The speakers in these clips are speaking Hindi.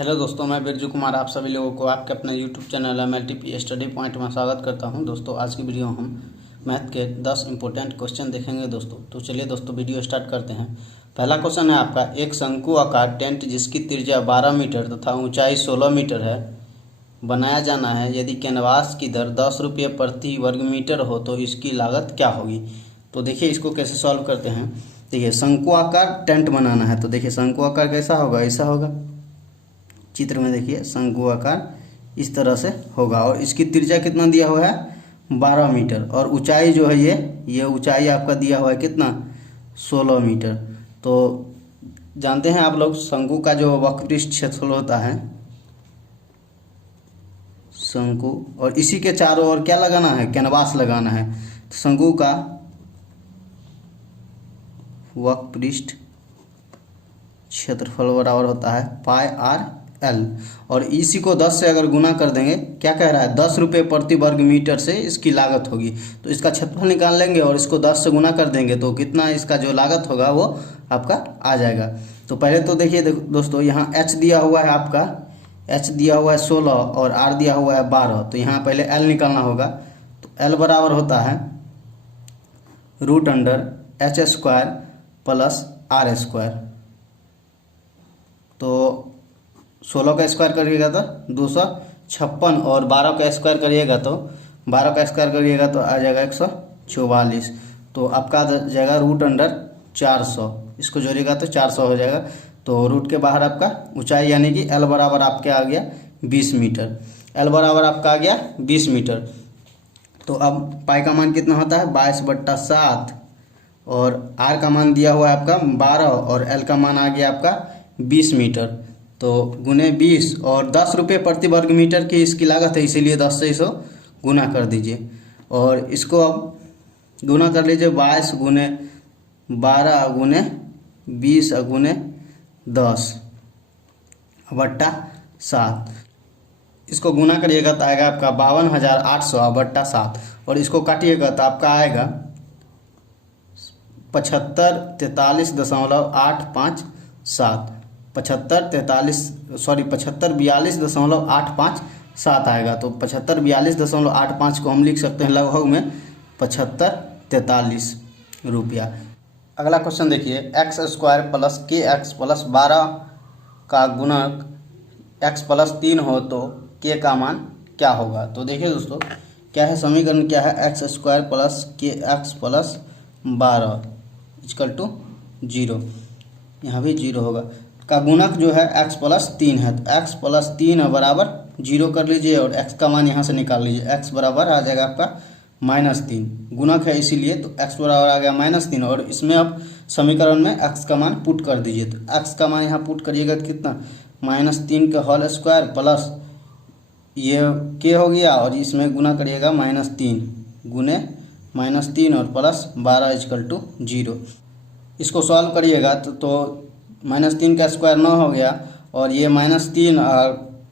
हेलो दोस्तों, मैं बिरजू कुमार आप सभी लोगों को आपके अपने YouTube channel MLTP study point में स्वागत करता हूं। दोस्तों आज की वीडियो हम मैथ के 10 इंपॉर्टेंट क्वेश्चन देखेंगे। दोस्तों चलिए दोस्तों वीडियो स्टार्ट करते हैं। पहला क्वेश्चन है आपका, एक शंकु आकार टेंट जिसकी त्रिज्या 12 मीटर तथा ऊंचाई 16 मीटर है बनाया जाना है। यदि कैनवास की दर 10 रुपये प्रति वर्ग मीटर हो तो इसकी लागत क्या होगी। तो देखिए इसको कैसे सॉल्व करते हैं। देखिए शंकु आकार टेंट बनाना है, तो देखिए शंकु आकार कैसा होगा, ऐसा होगा। चित्र में देखिए शंकु आकार इस तरह से होगा और इसकी त्रिज्या कितना दिया हुआ है 12 मीटर और ऊंचाई जो है ये ऊंचाई आपका दिया हुआ है कितना 16 मीटर। तो जानते हैं आप लोग शंकु का जो वक्रपृष्ठ क्षेत्रफल होता है शंकु, और इसी के चारों ओर क्या लगाना है, कैनवास लगाना है। तो शंकु का वक्रपृष्ठ क्षेत्रफल बराबर होता है पाई आर एल, और इसी को 10 से अगर गुना कर देंगे, क्या कह रहा है 10 रुपये प्रति वर्ग मीटर से इसकी लागत होगी। तो इसका क्षेत्रफल निकाल लेंगे और इसको 10 से गुना कर देंगे तो कितना इसका जो लागत होगा वो आपका आ जाएगा। तो पहले तो देखिए दोस्तों यहाँ h दिया हुआ है आपका, h दिया हुआ है 16 और r दिया हुआ है 12। तो यहाँ पहले l निकालना होगा। तो l बराबर होता है √h² प्लस r स्क्वायर। तो 16 का स्क्वायर करिएगा तो 256 और 12 का स्क्वायर करिएगा तो आ जाएगा 144। तो आपका आ जाएगा √400, इसको जोड़िएगा तो 400 हो जाएगा। तो रूट के बाहर आपका ऊंचाई यानी कि L बराबर आपके आ गया 20 मीटर। L बराबर आपका आ गया 20 मीटर। तो अब पाई का मान कितना होता है 22/7 और R का मान दिया हुआ है आपका 12 और L का मान आ गया आपका 20 मीटर। तो गुने 20 और 10 रुपये प्रति वर्ग मीटर की इसकी लागत है, इसीलिए 10 से इसको गुना कर दीजिए और इसको अब गुना कर लीजिए 22 गुने 12 गुने 20 गुने 10 बट्टा 7। इसको गुना करिएगा तो आएगा आपका 52,800 बट्टा 7 और इसको काटिएगा तो आपका आएगा 75,43.857 75,42.857 आएगा। तो 75,42.857 को हम लिख सकते हैं लगभग में 75,43 रुपया। अगला क्वेश्चन देखिए, x² प्लस kx प्लस 12 का गुणक x प्लस 3 हो तो k का मान क्या होगा। तो देखिए दोस्तों क्या है, समीकरण क्या है, x² प्लस kx प्लस 12 = 0। यहाँ भी 0 होगा। का गुणक जो है x प्लस 3 है, तो x प्लस 3 बराबर 0 कर लीजिए और x का मान यहाँ से निकाल लीजिए। x बराबर आ जाएगा आपका -3, गुणक है इसीलिए, तो x बराबर आ गया -3 और इसमें अब समीकरण में x का मान पुट कर दीजिए। तो x का मान यहाँ पुट करिएगा कितना -3 का होल स्क्वायर प्लस ये k हो गया और इसमें गुना करिएगा -3 गुने -3 और प्लस 12 = 0। इसको सॉल्व करिएगा तो -3 का स्क्वायर 9 हो गया और ये -3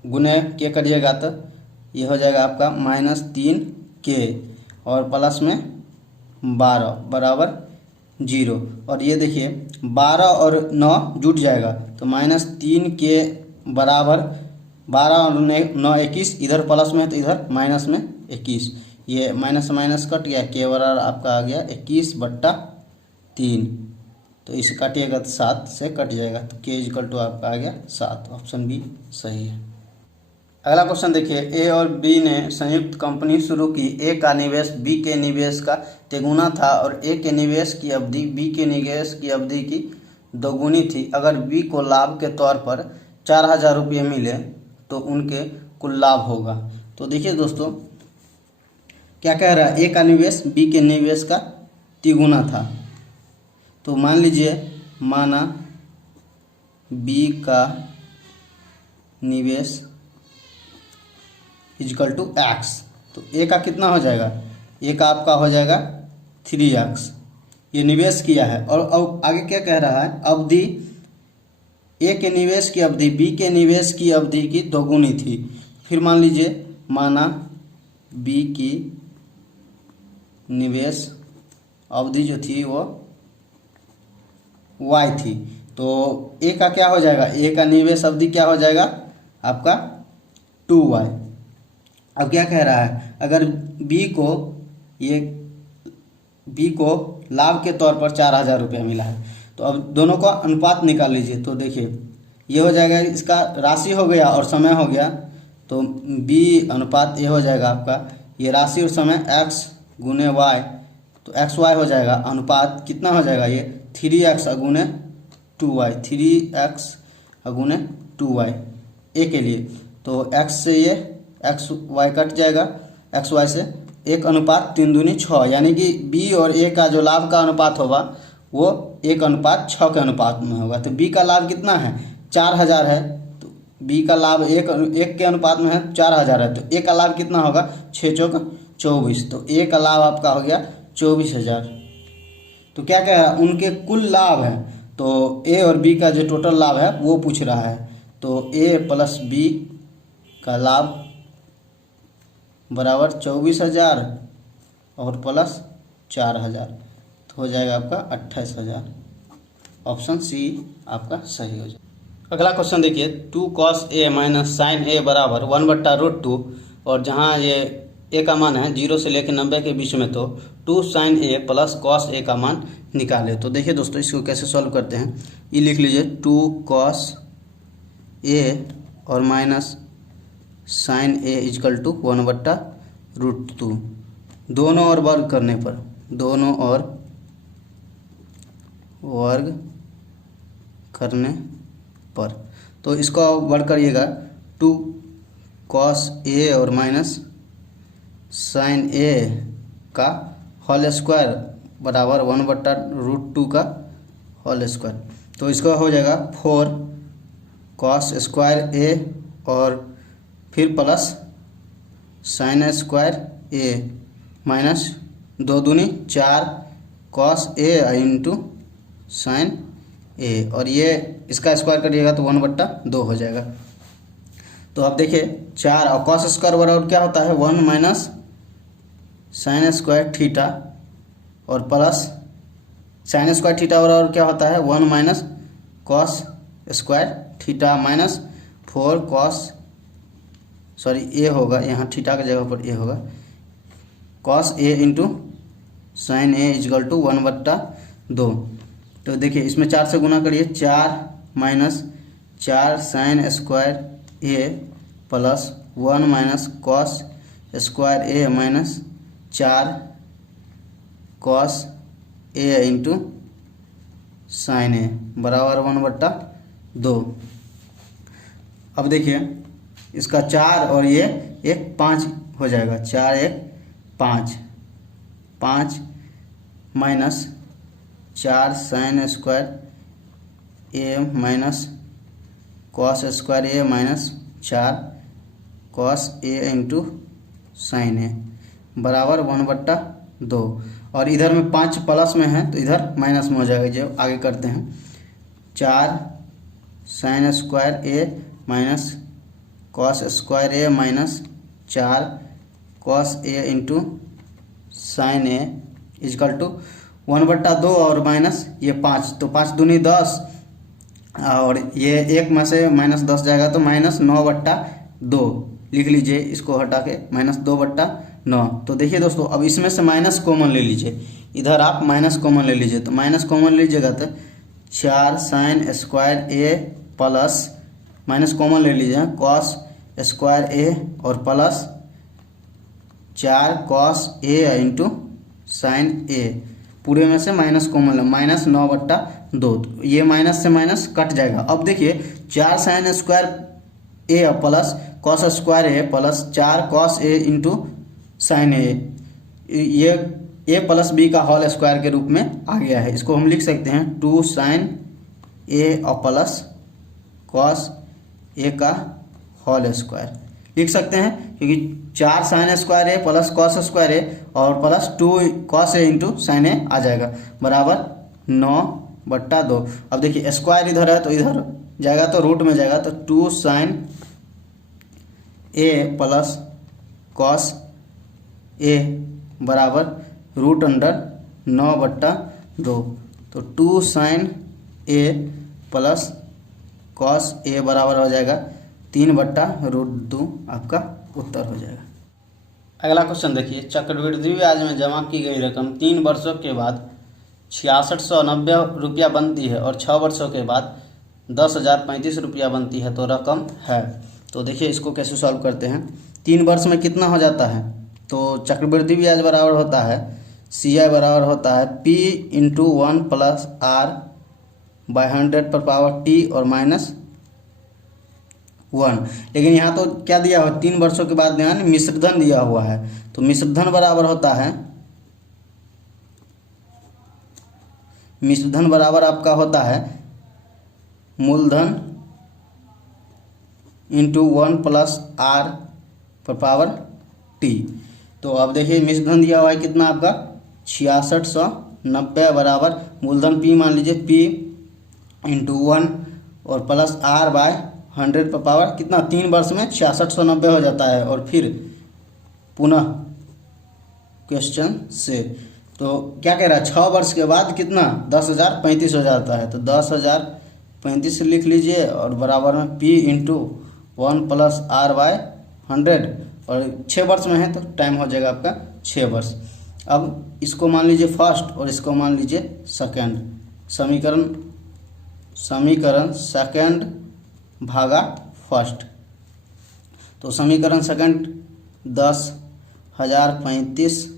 गुने के करिएगा तो ये हो जाएगा आपका -3k और प्लस में 12 बराबर 0। और ये देखिए 12 और 9 जुट जाएगा तो -3k बराबर 12 और 9 21, इधर प्लस में है तो इधर माइनस में 21, ये माइनस माइनस कट गया, के बराबर आपका आ गया 21/3। तो इसे काटिएगा तो 7 से कट जाएगा, तो k = आपका आ गया 7। ऑप्शन बी सही है। अगला क्वेश्चन देखिए, ए और बी ने संयुक्त कंपनी शुरू की। ए का निवेश बी के निवेश का तिगुना था और ए के निवेश की अवधि बी के निवेश की अवधि की दोगुनी थी। अगर बी को लाभ के तौर पर 4,000 रुपये मिले तो उनके कुल लाभ होगा। तो देखिए दोस्तों क्या कह रहा है, ए का निवेश बी के निवेश का तिगुना था। तो मान लीजिए माना बी का निवेश = x, तो ए का कितना हो जाएगा, ए का आपका हो जाएगा 3x, ये निवेश किया है। और अब आगे क्या कह रहा है, अवधि ए के निवेश की अवधि बी के निवेश की अवधि की दोगुनी थी। फिर मान लीजिए माना बी की निवेश अवधि जो थी वो y थी, तो ए का क्या हो जाएगा, ए का निवेश अवधि क्या हो जाएगा आपका 2y। अब क्या कह रहा है, अगर बी को लाभ के तौर पर 4,000 रुपया मिला है, तो अब दोनों का अनुपात निकाल लीजिए। तो देखिए ये हो जाएगा, इसका राशि हो गया और समय हो गया, तो b अनुपात ए हो जाएगा आपका, ये राशि और समय x गुने y, तो एक्स वाई हो जाएगा। अनुपात कितना हो जाएगा, ये 3x गुने 2y, 3x गुने 2y ए के लिए। तो x से ये एक्स वाई कट जाएगा, एक्स वाई से 1 अनुपात 3 दूनी 6, यानी कि b और a का जो लाभ का अनुपात होगा वो 1 अनुपात 6 के अनुपात में होगा। तो b का लाभ कितना है, 4,000 है, तो b का लाभ 1 के अनुपात में है, 4,000 है, तो a का लाभ कितना होगा, 6 चौक 24, तो a का लाभ आपका हो गया 24,000। तो क्या कह रहा है, उनके कुल लाभ है, तो a और b का जो टोटल लाभ है वो पूछ रहा है। तो a प्लस b का लाभ बराबर 24,000 और प्लस 4,000, तो हो जाएगा आपका 28,000। ऑप्शन सी आपका सही हो जाएगा। अगला क्वेश्चन देखिए, 2 cos a माइनस साइन ए बराबर 1/√2, और जहाँ ये a का मान है 0 से लेकर 90 के बीच में, तो 2 sin a plus cos a का मान निकाले। तो देखिए दोस्तों, इसको कैसे सॉल्व करते हैं, ये लिख लीजिए 2 cos a और minus sine a equal to 1/√2, दोनों और वर्ग करने पर, दोनों और वर्ग करने पर, तो इसको वर्ग करिएगा, 2 cos a और माइनस साइन a का होल स्क्वायर बराबर 1/√2 का होल स्क्वायर। तो इसका हो जाएगा 4 cos स्क्वायर a और फिर plus sine square a minus 2 दूनी 4 cos a into sine a, और ये इसका स्क्वायर करिएगा तो 1/2 हो जाएगा। तो अब देखिए 4 और cos स्क्वायर बराबर क्या होता है, 1 माइनस साइन स्क्वायर थीटा, और प्लस साइन स्क्वायर थीटा बराबर क्या होता है, 1 minus cos square theta minus 4 cos, sorry A होगा यहाँ, थीटा की जगह पर ए होगा, cos a into sine a equal to 1/2। तो देखिए इसमें 4 से गुना करिए, 4 minus 4 sine square a plus 1 minus cos square a minus 4 cos a into sine a बराबर 1/2। अब देखिए इसका 4 और ये 1 5 हो जाएगा, 4 1 5, 5 minus 4 sine square a minus cos square a minus 4 cos a into sine a बराबर 1/2, और इधर में 5 प्लस में है तो इधर माइनस में हो जाएगा। जो आगे करते हैं, 4 sine square a minus cos square a minus 4 cos a into sine a equal to 1/2 और माइनस ये 5, तो 5 दूनी 10, और ये 1 में से माइनस 10 जाएगा तो माइनस 9/2 लिख लीजिए, इसको हटा के माइनस 2/9। तो देखिए दोस्तों, अब इसमें से माइनस कॉमन ले लीजिए, इधर आप माइनस कॉमन ले लीजिए, तो माइनस कॉमन लीजिएगा तो 4 sine square a plus minus common ले लीजिए कॉस स्क्वायर a और plus 4 cos a into sine a, पूरे में से माइनस कॉमन ले, माइनस 9/2, ये माइनस से माइनस कट जाएगा। अब देखिए 4 sine square a plus cos square a plus 4 cos a into sine a, ये a प्लस b का होल स्क्वायर के रूप में आ गया है। इसको हम लिख सकते हैं 2 साइन a और प्लस कॉस a का होल स्क्वायर लिख सकते हैं, क्योंकि 4 sine square a plus cos square a और plus 2 cos a into sine a आ जाएगा बराबर 9/2। अब देखिए स्क्वायर इधर है तो इधर जाएगा तो रूट में जाएगा, तो 2 sine a plus cos a बराबर रूट अंडर 9/2। तो 2 sine a plus cos a बराबर हो जाएगा 3/√2 आपका उत्तर हो जाएगा। अगला क्वेश्चन देखिए, चक्रवृद्धि ब्याज में जमा की गई रकम 3 वर्षों के बाद 6690 रुपया बनती है और 6 वर्षों के बाद 10,035 रुपया बनती है, तो रकम है। तो देखिए इसको कैसे सॉल्व करते हैं। 3 वर्ष में कितना हो जाता है, तो चक्रवृद्धि ब्याज बराबर होता है CI बराबर होता है P × 1 + R/100 और -1। लेकिन यहाँ तो क्या दिया हुआ, 3 वर्षों के बाद ध्यान मिश्रधन दिया हुआ है, तो मिश्रधन बराबर होता है, मिश्रधन बराबर आपका होता है मूलधन × 1 + R/t। तो अब देखिए मिश्रधन दिया हुआ है कितना आपका 6690 बराबर मूलधन P मान लीजिए P × 1 और प्लस R/100 कितना 3 वर्ष में 6690 हो जाता है। और फिर पुनः क्वेश्चन से तो क्या कह रहा है, 6 वर्ष के बाद कितना 10,035 हो जाता है, तो 10,035 लिख लीजिए और बराबर में P × 1 + R/100 और 6 वर्ष में है तो टाइम हो जाएगा आपका 6 वर्ष। अब इसको मान लीजिए फर्स्ट और इसको मान लीजिए सेकंड, समीकरण सेकंड भागा फर्स्ट। तो समीकरण सेकंड 10,035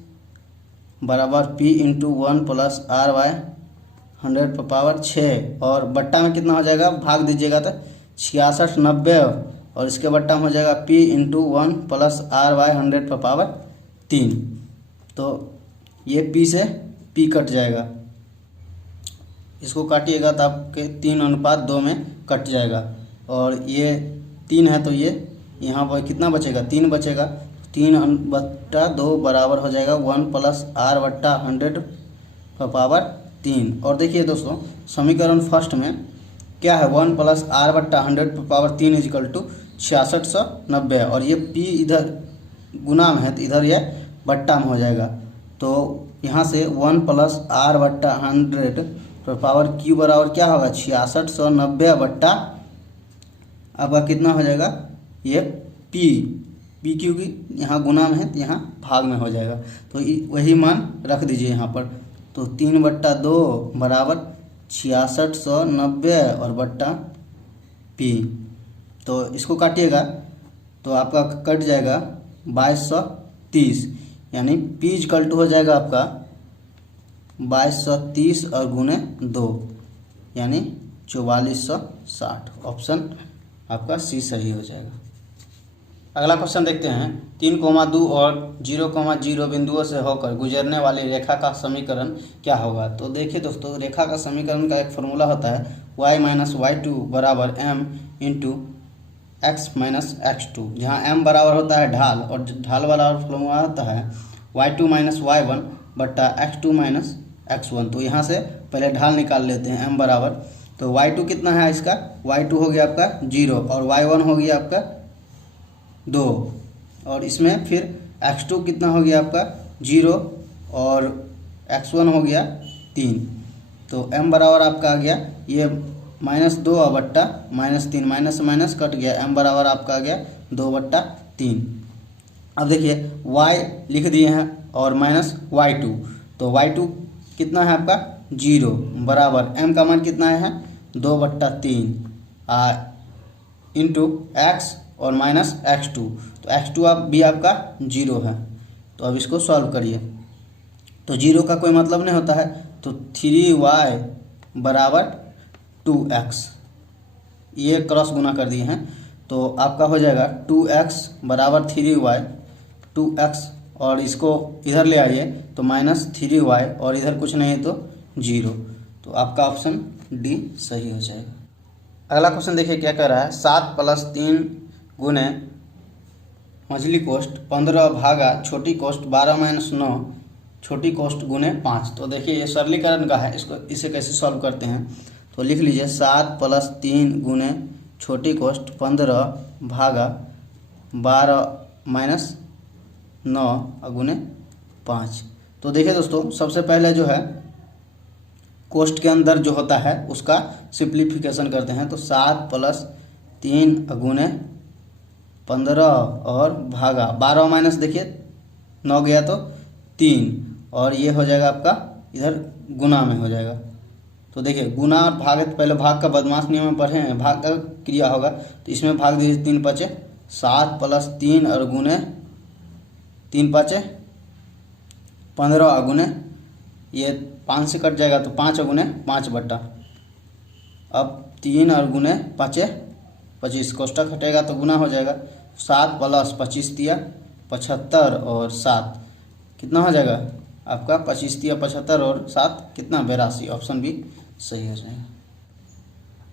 बराबर P × 1 + R/100 6 और बट्टा में कितना हो जाएगा, भाग दीजिएगा तो 6690 और इसके बट्टा में हो जाएगा P × 1 + R/100 3। तो ये P से P कट जाएगा, इसको काटिएगा तो आपके 3:2 में कट जाएगा। और ये 3 है तो ये यहाँ पर कितना बचेगा, 3 बचेगा, 3/2 बराबर हो जाएगा 1 + R/100 3। और देखिए दोस्तों समीकरण फर्स्ट में क्या है, 1 + R/100 3 = 6690 और ये P इधर गुना में है तो इधर ये बट्टा में हो जाएगा। तो यहाँ से 1 + R/100 क्यू बराबर क्या होगा 6690 बट्टा आपका कितना हो जाएगा ये P क्योंकि यहाँ गुना में है तो यहाँ भाग में हो जाएगा, तो वही मान रख दीजिए यहाँ पर। तो 3/2 बराबर 6690 और बट्टा P, तो इसको काटिएगा तो आपका कट जाएगा 2230, यानी P = हो जाएगा आपका 2230 और गुने 2 यानी 4460। ऑप्शन आपका सी सही हो जाएगा। अगला क्वेश्चन देखते हैं, 3,2 और 0,0 बिंदुओं से होकर गुजरने वाली रेखा का समीकरण क्या होगा। तो देखिए दोस्तों रेखा का समीकरण का एक फॉर्मूला होता है y - y2 बराबर m × x - x2, जहाँ m बराबर होता है ढाल और ढाल वाला फॉर्मूला होता है y2 - y1 बट्टा x2 - x1। तो यहाँ से पहले ढाल निकाल लेते हैं, m बराबर, तो y2 कितना है इसका, y2 हो गया आपका 0 और y1 हो गया आपका 2 और इसमें फिर x2 कितना हो गया आपका 0 और x1 हो गया 3। तो m बराबर आपका आ गया ये -2 बट्टा -3, माइनस माइनस कट गया, m बराबर आपका आ गया 2/3। अब देखिए y लिख दिए हैं और -y2, तो y2 कितना है आपका 0 बराबर m का मान कितना है 2/3 इंटू x और -x2, तो x2 भी आपका 0 है। तो अब इसको सॉल्व करिए, तो 0 का कोई मतलब नहीं होता है, तो 3y बराबर 2x, ये क्रॉस गुना कर दिए हैं तो आपका हो जाएगा 2x बराबर 3y, 2x और इसको इधर ले आइए तो -3y और इधर कुछ नहीं तो 0, तो आपका ऑप्शन डी सही हो जाएगा। अगला क्वेश्चन देखिए क्या कह रहा है, 7 + 3 गुने मझली कोष्ठ 15 भागा छोटी कोष्ठ 12 - 9 छोटी कोष्ठ गुने 5। तो देखिए ये सरलीकरण का है, इसे कैसे सॉल्व करते हैं, तो लिख लीजिए 7 + 3 गुने छोटी कोष्ठ 15 भागा 12 - 9 गुने 5। तो देखिए दोस्तों सबसे पहले जो है कोष्ठ के अंदर जो होता है उसका सिंप्लीफिकेशन करते हैं, तो 7 + 3 गुने 15 और भागा 12 माइनस देखिए 9 गया तो 3, और ये हो जाएगा आपका इधर गुना में हो जाएगा। तो देखिए गुना और भाग, पहले भाग का बदमाश नियम में पढ़े हैं, भाग का क्रिया होगा तो इसमें भाग दीजिए 3 पचे 7 प्लस 3 और गुने 3 पचे 15 और गुने ये 5 से कट जाएगा तो 5 और गुने 5 बट्टा, अब 3 और गुने 5 25, कोष्टक हटेगा तो गुना हो जाएगा। 7 प्लस 25 दिया 75 और 7 कितना हो जाएगा आपका 25 दिया 75 और 7 कितना 82, ऑप्शन बी सही हो जाएगा।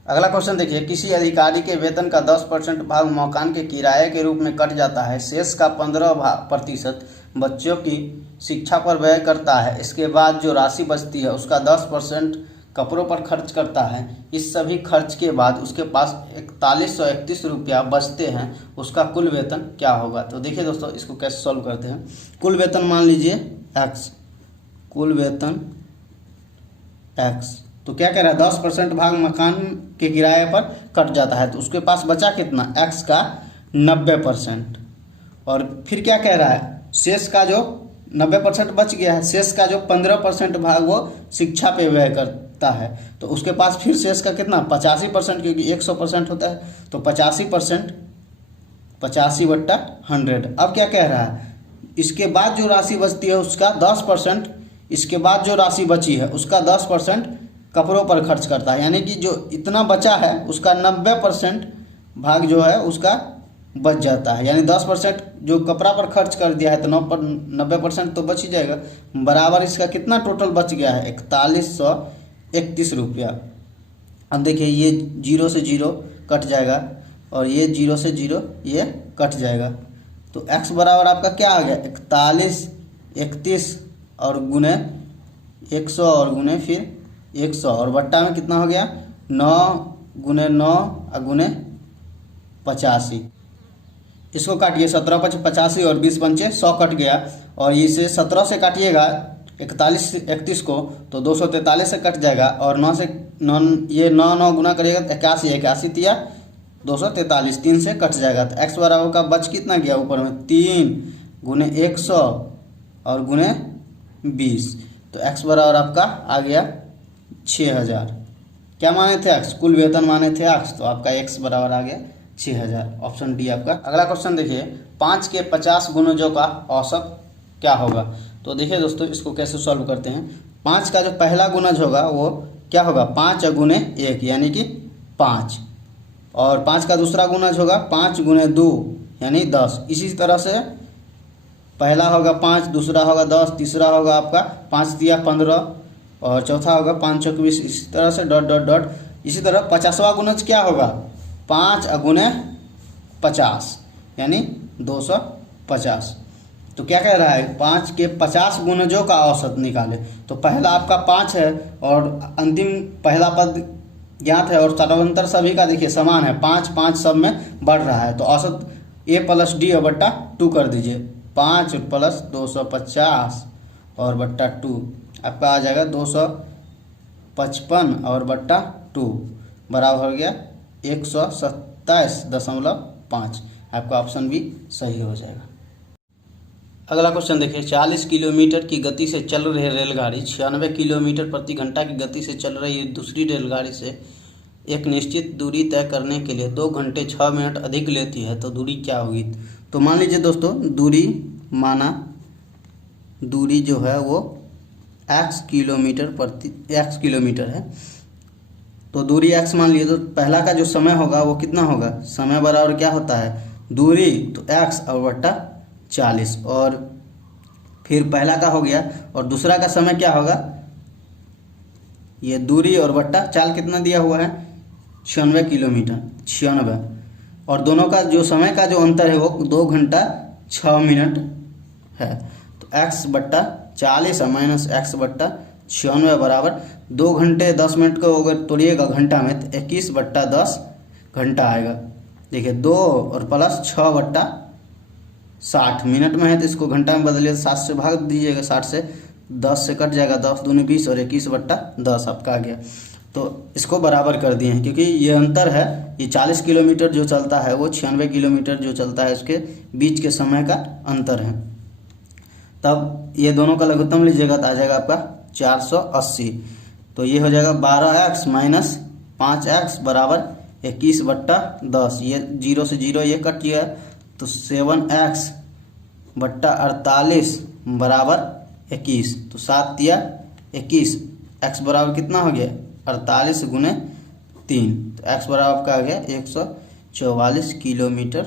अगला क्वेश्चन देखिए, किसी अधिकारी के वेतन का 10% भाग मकान के किराए के रूप में कट जाता है, शेष का 15% बच्चों की शिक्षा पर व्यय करता है, इसके बाद जो राशि बचती है उसका 10% कपड़ों पर खर्च करता है, इस सभी खर्च के बाद उसके पास 4131 रुपया बचते हैं, उसका कुल वेतन क्या होगा। तो देखिए दोस्तों इसको कैसे सॉल्व करते हैं। कुल वेतन मान लीजिए एक्स, कुल वेतन एक्स, तो क्या कह रहा है 10% भाग मकान के किराए पर कट जाता है, तो उसके पास बचा कितना एक्स का 90%, और फिर क्या कह रहा है शेष का जो 90% बच गया है, शेष का जो 15% भाग वो शिक्षा पे व्यय करता है, तो उसके पास फिर शेष का कितना 85%, क्योंकि 100% होता है तो 85%, 85/100। अब क्या कह रहा है इसके बाद जो राशि बचती है उसका 10%, इसके बाद जो राशि बची है उसका 10% कपड़ों पर खर्च करता है, यानी कि जो इतना बचा है उसका 90% भाग जो है उसका बच जाता है, यानी 10% जो कपड़ा पर खर्च कर दिया है तो 90% तो बच ही जाएगा, बराबर इसका कितना टोटल बच गया है 4131 रुपया। अब देखिए ये 0 से 0 कट जाएगा और ये 0 से 0 ये कट जाएगा, तो x बराबर आपका क्या आ गया 4131 और गुने 100 और गुने फिर 100 और बट्टा में कितना हो गया 9 गुने 9 और गुने 85। इसको काटिए 17 × 85 और 20 पंचे 100 कट गया, और इसे 17 से काटिएगा 4131 को तो 243 से कट जाएगा, और 9 से 9 ये 9 गुना करिएगा तो 81, 81 तिया 243 3 से कट जाएगा, तो x बराबर का बच कितना गया ऊपर में 3 गुने 100 और गुने 20, तो x बराबर आपका आ गया 6000। क्या माने थे x, कुल वेतन माने थे x, तो आपका x बराबर आ गया 6000, ऑप्शन डी आपका। अगला क्वेश्चन देखिए, 5 के 50 गुणजों का औसत क्या होगा। तो देखिए दोस्तों इसको कैसे सॉल्व करते हैं। 5 का जो पहला गुणज होगा वो क्या होगा 5 गुने 1 यानी कि 5, और 5 का दूसरा गुणज होगा 5 गुने 2 यानी 10। इसी तरह से पहला होगा 5, दूसरा होगा 10, तीसरा होगा आपका 5 दिया 15 और चौथा होगा 5 चौक 20, इसी तरह से डॉट डॉट डॉट। इसी तरह 50वां गुणज क्या होगा 5 गुने 50 यानी 250। तो क्या कह रहा है 5 के 50 गुणजों का औसत निकाले, तो पहला आपका 5 है और अंतिम पहला पद ज्ञात है और तदंतर सभी का देखिए समान है, 5 5 सब में बढ़ रहा है, तो औसत a प्लस डी और बट्टा 2 कर दीजिए, 5 प्लस 250 और बट्टा 2 आपका आ जाएगा 255 और बट्टा 2 बराबर हो गया 127.5, आपका ऑप्शन भी सही हो जाएगा। अगला क्वेश्चन देखिए, 40 किलोमीटर की गति से चल रही रेलगाड़ी 96 किलोमीटर प्रति घंटा की गति से चल रही दूसरी रेलगाड़ी से एक निश्चित दूरी तय करने के लिए 2 घंटे 6 मिनट अधिक लेती है, तो दूरी क्या होगी। तो मान लीजिए दोस्तों दूरी जो है वो x किलोमीटर है, तो दूरी x मान लीजिए, तो पहला का जो समय होगा वो कितना होगा, समय बराबर क्या होता है दूरी तो x और बट्टा 40, और फिर पहला का हो गया और दूसरा का समय क्या होगा ये दूरी और बट्टा चाल कितना दिया हुआ है 96 किलोमीटर 96, और दोनों का जो समय का जो अंतर है वो 2 घंटा 6 मिनट है, तो x बट्टा 40 माइनस x बट्टा 96 बराबर 2 घंटे 10 मिनट को अगर तोड़िएगा घंटा में तो 21/10 घंटा आएगा। देखिए 2 और प्लस 6/60 मिनट में है तो इसको घंटा में बदलिए, 7 से भाग दीजिएगा, 60 से 10 से कट जाएगा, 10 दूनी 20 और 21/10 आपका आ गया। तो इसको बराबर कर दिए हैं, क्योंकि ये अंतर है, ये 40 किलोमीटर जो चलता है वो 96 किलोमीटर जो चलता है उसके बीच के समय का अंतर है। तब ये दोनों का लघुत्तम लीजिएगा तो आ जाएगा आपका 480। तो ये हो जाएगा 12x माइनस 5x बराबर 21/10। ये 0 से 0 ये कट गया, तो 7x बट्टा 48 बराबर 21। तो 7 दिया 21, x बराबर कितना हो गया 48 गुने 3, तो x बराबर आपका आ गया 144 किलोमीटर